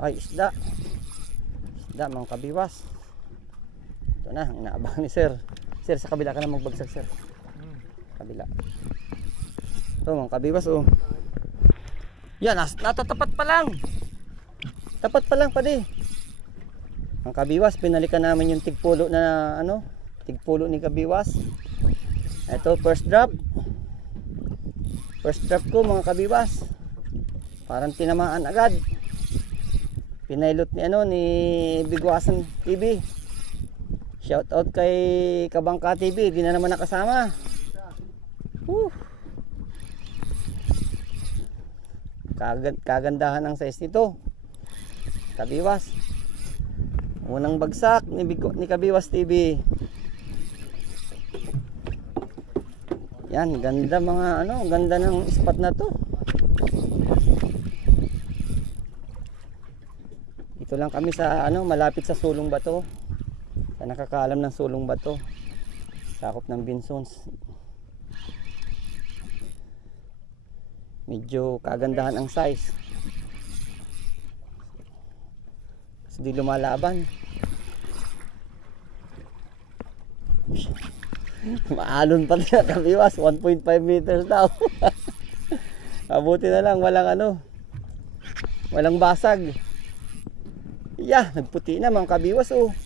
Ay, isda. Isda, mga kabiwas. Ito na, inaabang ni sir. Sir, sa kabila ka na magbagsak, sir. Kabila. Ito, mga kabiwas, oh. Yan, natatapat pa lang. Tapat pa lang, pade. Mga kabiwas, pinalikan namin yung tigpulo na, ano, tigpulo ni kabiwas. Ito, first drop. First drop ko, mga kabiwas. Parang tinamaan agad. Pinailot ni ano ni Bigwasan TV. Shout out kay Kabangka TV, di na naman nakasama. Kagandahan ng size nito. Kabiwas. Unang bagsak ni Kabiwas TV. Yan, ganda mga ano, ganda ng spot na to. Ito lang kami sa ano, malapit sa Sulong Bato. Sa nakakaalam ng Sulong Bato. Sakop ng Binsons. Medyo kagandahan ang size. Kasi di lumalaban. Maalon pa rin na kabiwas. 1.5 meters daw. Mabuti na lang, walang ano, walang basag. Yeah, nagputi na mga kabiwas, oh.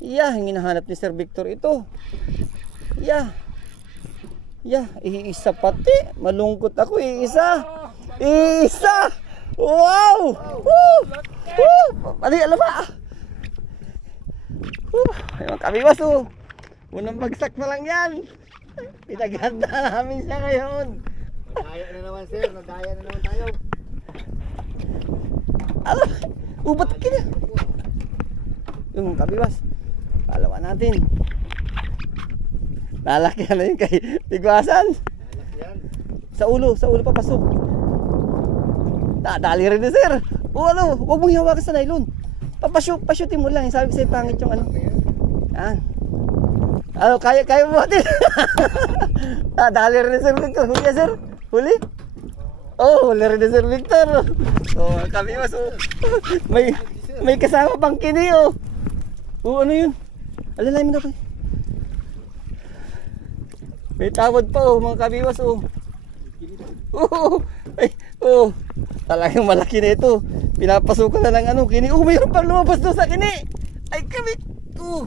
Yeah, hinahanap ni Sir Victor ito. Yeah. Yeah, iisa pati. Malungkot ako, iisa. Iisa! Wow! Woo! Woo! Pali, alam ba? Ay, mga kabiwas, oh. Unang bagsak na lang yan. Pinaganda namin siya ngayon. Nadaya na naman, sir. Nadaya na naman tayo. Alam, ubat ka na. Yung kabiwas, palawan natin. Lalaki na yun kay Bigwasan. Sa ulo papasok. Dali rin na, sir. O ano, huwag mong hawakan sa nylon. Pasyutin mo lang. Sabi ko sa'yo, pangit yung ano. Yan. Ano, kaya mo natin. Dali rin na, Sir Victor. Huli ya, sir. Huli? Oh, huli rin na, Sir Victor. Oh, kabiwas, oh. May kasama pang kini, oh. Oh, ano yun? Alalamin ako. May tawad pa, oh, mga kabiwas, oh. Oh, ay, oh. Talagang malaki na ito. Pinapasukan na ng ano, kini. Oh, mayroon pang lumabas doon sa kini. Ay, kabit. Oh.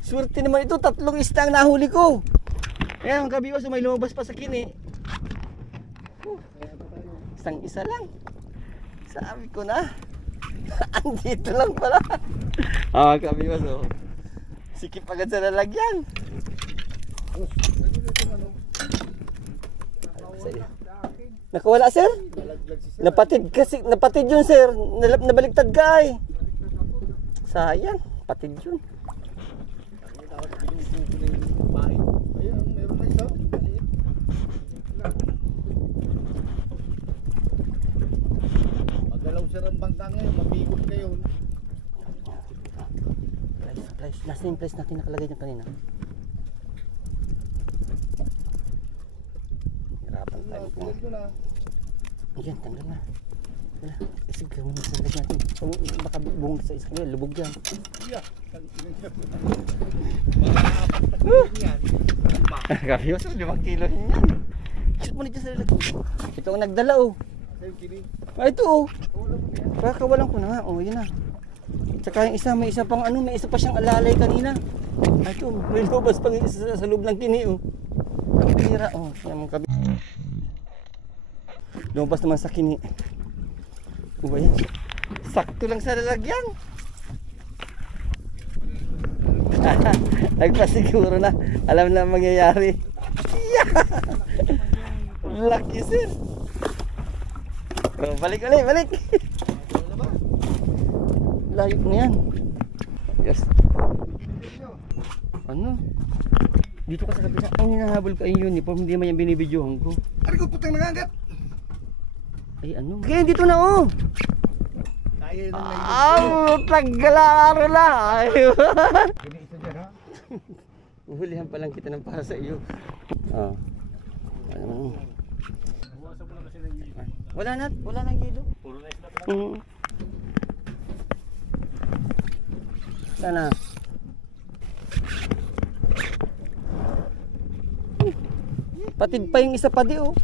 Swerte naman ito, 3 isda ang nahuli ko. Ayan, mga kabiwas, may lumabas pa sa kini. Isang isa lang. Sabi ko na. Andito lang pala. Ah, kabiwas, oh. Sikip agad sa lalagyan. Nakawala, sir? Napatid kasi, napatid yun, sir. Nabaligtad ka, eh. Sayang, patid yun. Magalaw sir ang bangka ngayon, mabigot kayo. Place, last name place natin nakalagay niya kanina. Hirapan tayo po. Ayan, tanggal na. Wala, isig ka muna sa lag natin. Baka buong sa isig nila, lubog yan. Kabiwas, 5 kilo yan. Shoot mo dito sa lag. Ito ang nagdala, oh. Ito, oh. Kakawalan ko na nga, oh, yun na. Tsaka yung isa, may isa pang ano, may isa pa siyang alalay kanina. Ito, may lubas pang isa sa loob ng kini, oh. Ang tira, oh. Yan mga kabiwas. Lumabas naman sa kini. Oh, ayan. Sakto lang sa lalagyan. Nagpasiguro na. Alam na mangyayari. Yeah! Lucky, sir. Oh, balik ulit, balik. Layo na yan. Yes. Ano? Dito ka sa kabila. Ang hinahabol ko ay uniform. Hindi man yung binibidyohan ko. Ano ko putang nangangat? Ay ano? Okay, dito na, oh. Kaya na may tagalaro na. Kini isa dyan, ha? Uhulihan pa lang kita ng para sa iyo. Oh. Ano? Wala na yelo. Puro na isda pa lang. Sana. Patid pa yung isa pa di oh.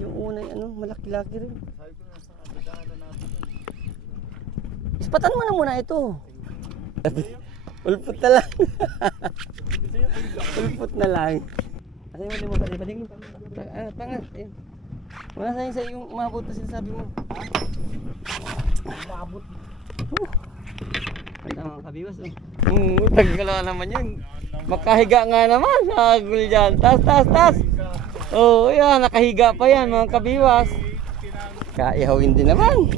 Yung una yung ano, malaki-laki rin. Sabi ko na sa daanan natin. Ispatan mo na muna ito. Ulpot na lang. Ulpot na lang. Kasi mo mo paligid. Pangat. Ayun. Wala sa yung umabot na sinasabi mo. Umabot. Ang mga kabiwas oh. Tagal naman yun. Makahiga nga naman. Nagul dyan. Tas. Oh, yan. Nakahiga pa yan mga kabiwas. Kaihawin din naman.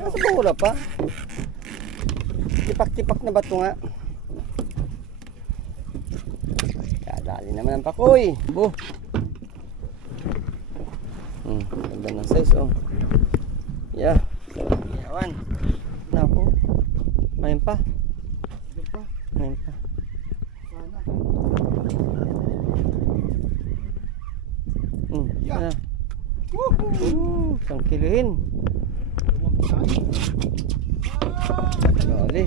Nasa bangura pa. Tipak-tipak na bato nga. Kadali naman ang pakoy. Bo. Ganda ng size oh. Yeah. Yawan. Naku. Main pa. Main pa. Yeah. Isang kilohin. Gali.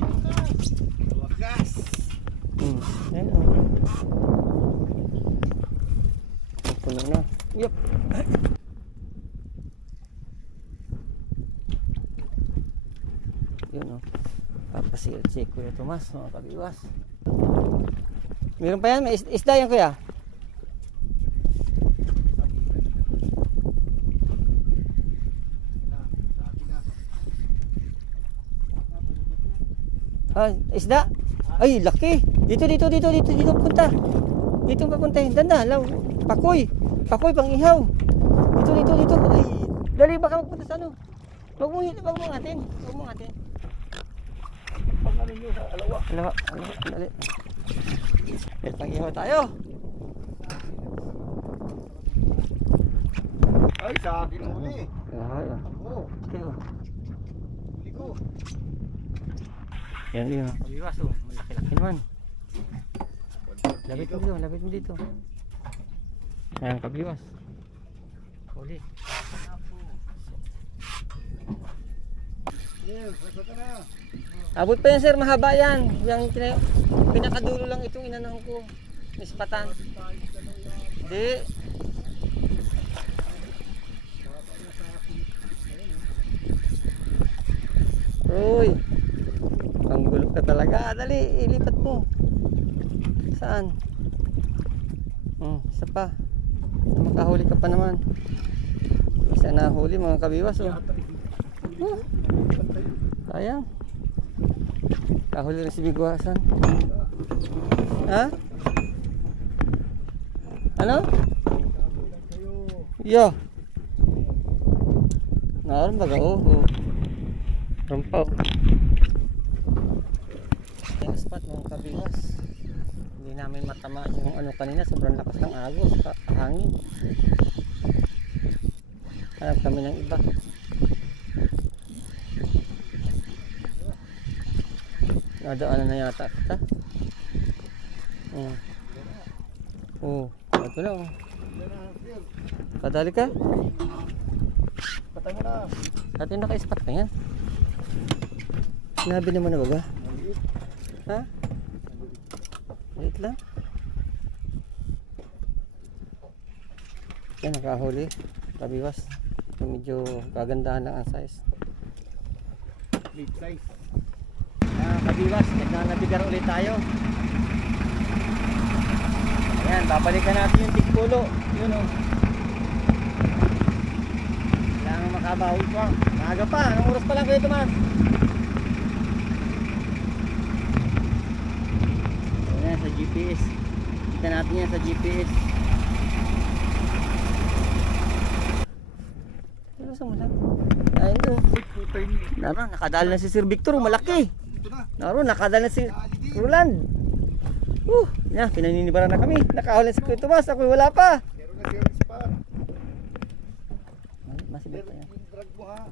Wagas. Ayan o. Puno na. Yup. Yun o. Papasil-check Kuya Tomas mga kabiwas. Meron pa yan? May isda yan kuya? Ah, isda? Ay, laki. Dito punta. Dito papunta. Danda, law. Pakoy pang ihaw. Dito. Ay, dali baka magpunta sa ano. Wag mo atin. Pag namin nyo sa alawa. Alawa, dali. May pang ihaw tayo. Ay, sa akin huli. Ay, Oo. okay oh. Huli ko. Yan yun. Kabiwas oh. Malaki-laki naman. Lapit mo dito. Ayan kabiwas. Huli. Yes, nasa ka na. Abot pa yan sir, mahaba yan. Yung pinakadulo lang itong inanahan ko. Nispatan. Hindi. Uy. Ang gulo ka talaga. Dali, ilipat mo. Saan? Isa pa. Makahuli ka pa naman. Isa na huli mga kabiwas oh. Sayang. Kahuli rin si Bigwasan. Ha? Ano? Yo. Naroon baga oh. Rampaw. Yung spot mga kabiwas. Hindi namin matamaan yung ano kanina. Sobrang lakas ng agos. Hangin. Hanap kami ng iba. Nadaanan na yata kita. Ito na oh. Kadali ka? Patay mo na. Dati naka-spot na yan. Sinabi naman na ba? Ha? Wait lang. Yan, nakahuli. Kabiwas. Medyo kagandahan lang ang size. Big size. Kabiwas, nagbibigyan ulit tayo. Ayan, babalikan natin yung tigpulo. Yun o. Kailangan makabawi pa. Maaga pa. Anong oras pa lang kayo Tomas? Ayan, sa GPS. Kita natin yan sa GPS. Pero sa mula. Ayun to. Naroon, nakadali na si Sir Victor. Malaki. Naroon, nakadali na si Roland. Yan, pinaninibaran na kami. Nakahuli si Kuya Tomas. Ako wala pa. Meron na siya rin si Par. Masibit pa yan. Drag mo ha.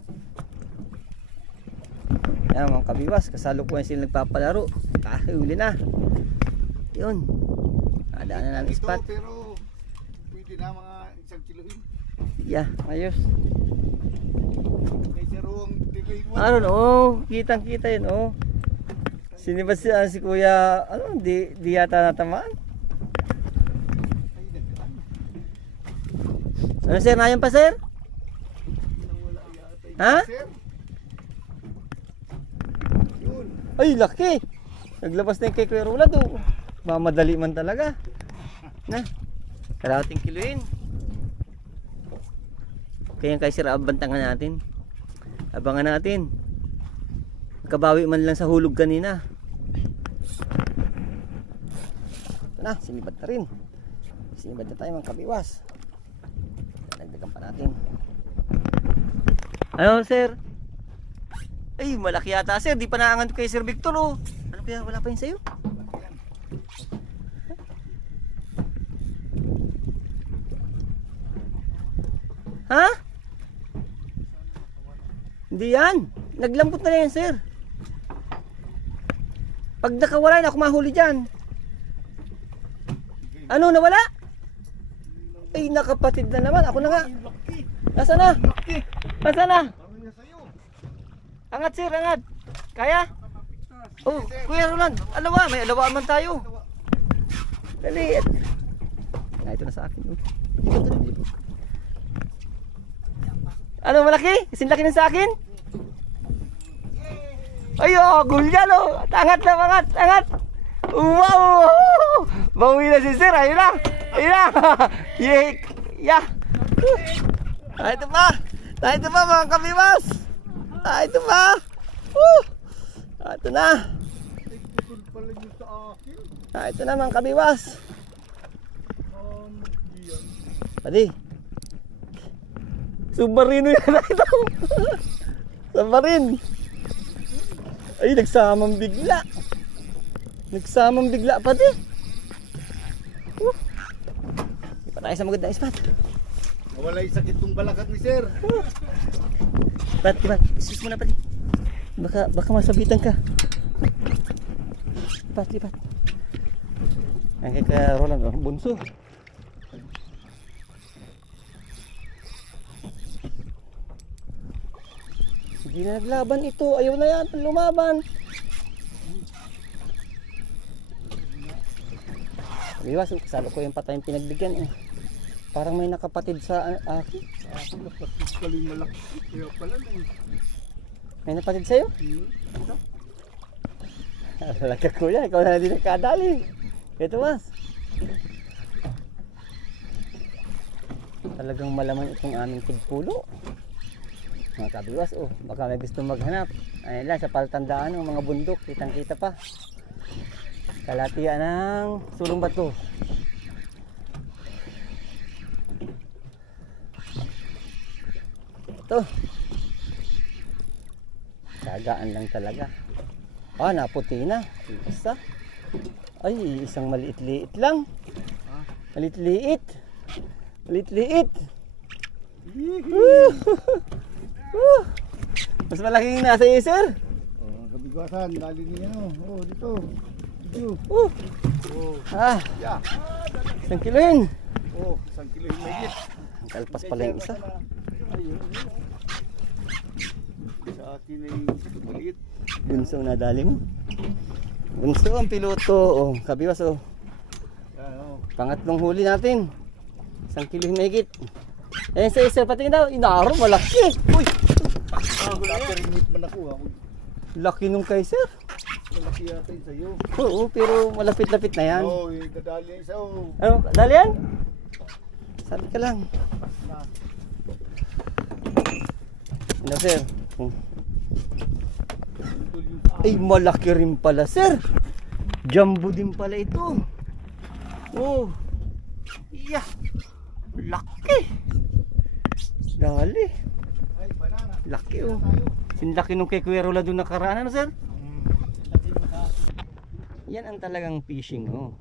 Yan mga kabiwas. Kasalukuyan sila nagpapalaro. Kahuli na. Yun. Nadaanan na ng spot. Pero pwede na mga 1 kilohin. Yeah, ayos. Kay Sir Ruang delay mo. Ano no? Kitang kita yun oh. Sinibad si Kuya, ano, di yata natamaan. Ay, nagkaan. Ano sir, nayan pa sir? Nawala yata yun. Ha? Sir. Yun. Ay, laki. Naglabas na yung kay Kuya Rolando. Mamadali man talaga. Na, kalahating kiloin. Kaya kay sir, abantangan natin. Abangan natin. Kabawi man lang sa hulog kanina. Ito na, sinibad na rin. Sinibad na tayo mga kabiwas. Dagdagan pa natin. Ano sir? Ay, malaki yata sir. Di pa naangan kay Sir Victor oh. Ano kaya wala pa yun sa'yo? Ha? Hindi yan. Naglambot na yan sir. Pag nakawala na ako mahuli dyan. Ano nawala? Ay nakapatid na naman. Ako na nga. Nasaan na? Nasaan na? Ano niya sa'yo? Angat sir, angat. Kaya? Oh, Kuya Roland, alawa, may alawa man tayo. Dali. Ah, ito na sa akin. Oh. Ano malaki? Kasing laki ng sa akin? Ay, oh, gulyan oh. Angat na, angat, angat. Wow! Bawi na si sir, ayun na. Ayun na. Yay. Yeah. Ah, ito pa. Ah, ito pa mga kabiwas. Ah, ito pa. Woo! Ah, ito na. Ay, putol pala yun sa akin. Ah, ito na mga kabiwas. Diyan. Padi. Submarino yan na ito. Submarine. Ay, nagsamang bigla. Nagsamang bigla pati. Di pa tayo sa magandang spot. Nawala yung sakit tong balakad ni Sir. Pat, isus mo na pati. Baka masabitan ka. Lipat. Ang kay Roland, oh, bunso. Hindi na naglaban ito. Ayaw na yan. Lumaban. Iwas, kasalo ko yung patay yung pinagbigyan. Eh. Parang may nakapatid sa akin. Ako napatid pala yung malaki. Kaya pala na eh. May napatid sa'yo? Alaka kuya, ikaw na din nakadali. Ito mas. Talagang malaman itong aming tigpulo. Mga kabiwas, oh, baka may gusto maghanap. Ayun lang, sa paltandaan ng mga bundok, kitang kita pa. Kalatian ng sulong bato. Ito. Sagaan lang talaga. Ah, naputi na. Isa. Ay, isang maliit-liit lang. Maliit-liit. Maliit-liit. Mas malaking nasa iyo, sir. Oh, kabigwasan, dali niya no. Oh, dito. Dito. Ah, Yeah. isang kilo yun. Oh, 1 kilo yung mayit. Ang kalpas pala yung isa. Ayun. Sa akin ay maliit. Bunso na dali mo. Bunso ang piloto. Oh, kabiwas oh. Yan oh. Pangatlong huli natin. 1 kilo yung mahigit. Ayan sa isa, patingin daw. Inaro, malaki. Uy, Napiringit man ako. laki nung kay sir. Malaki yata yun sa'yo. Oo, pero malapit-lapit na yan. Oo, dadali yan isa oh. Ano, dali yan? Sabi ka lang. Ano sir? Ay, malaki rin pala sir. Jumbo din pala ito. Oh. Yeah. Laki. Dali. Ay, banana. Laki oh. Sinlaki nung kay Kuya Rola doon nakaraan, ano sir? Yan ang talagang fishing oh.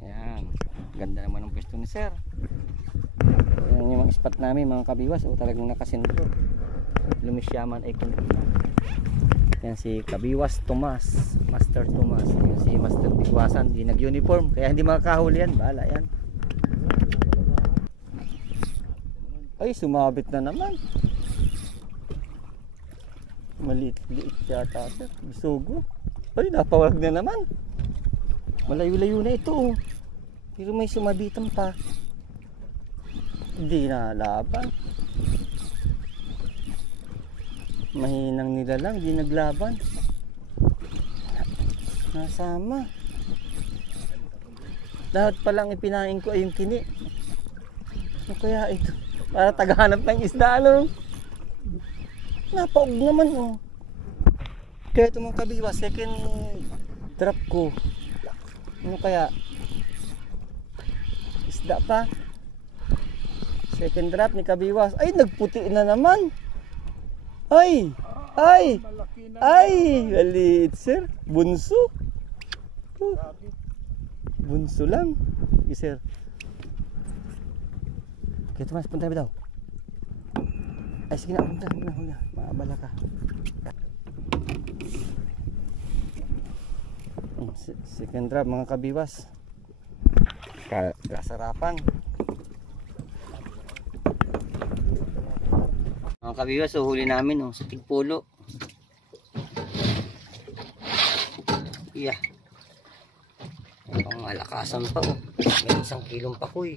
Yan. Ganda naman ng pwesto ni sir. Yan yung mga spot namin mga kabiwas oh, talagang nakasentro. Lumisyaman ay kunti. Yan si Kabiwas Tomas, Master Tomas. Yan si Master Bigwasan, di nag-uniform kaya hindi makakahuli yan, bahala yan. Ay, sumabit na naman. Maliit-liit yata sir. Bisugo. Ay, napawag na naman. Malayo-layo na ito. Pero may sumabitan pa. Hindi na laban. Mahinang nila lang, di naglaban. Nasama. Lahat palang ipinain ko ay yung kini. Ano kaya ito? Para tagahanap ng isda, ano? Napaog naman, oh. Kaya ito mga kabiwa, second drop ko. Ano kaya? Isda pa. Second drop ni kabiwas. Ay, nagputi na naman. Ay! Ay! Ay! Maliit, sir. Bunso. Bunso lang. Okay, sir. Okay, Tomas, punta daw. Ay, sige na. Punta. Maabala ka. Second drop, mga kabiwas. Kasarapan. Mga kabiwas, so huli namin sa tigpulo. Yeah. Ang malakasan pa oh. May 1 kilong pakoy.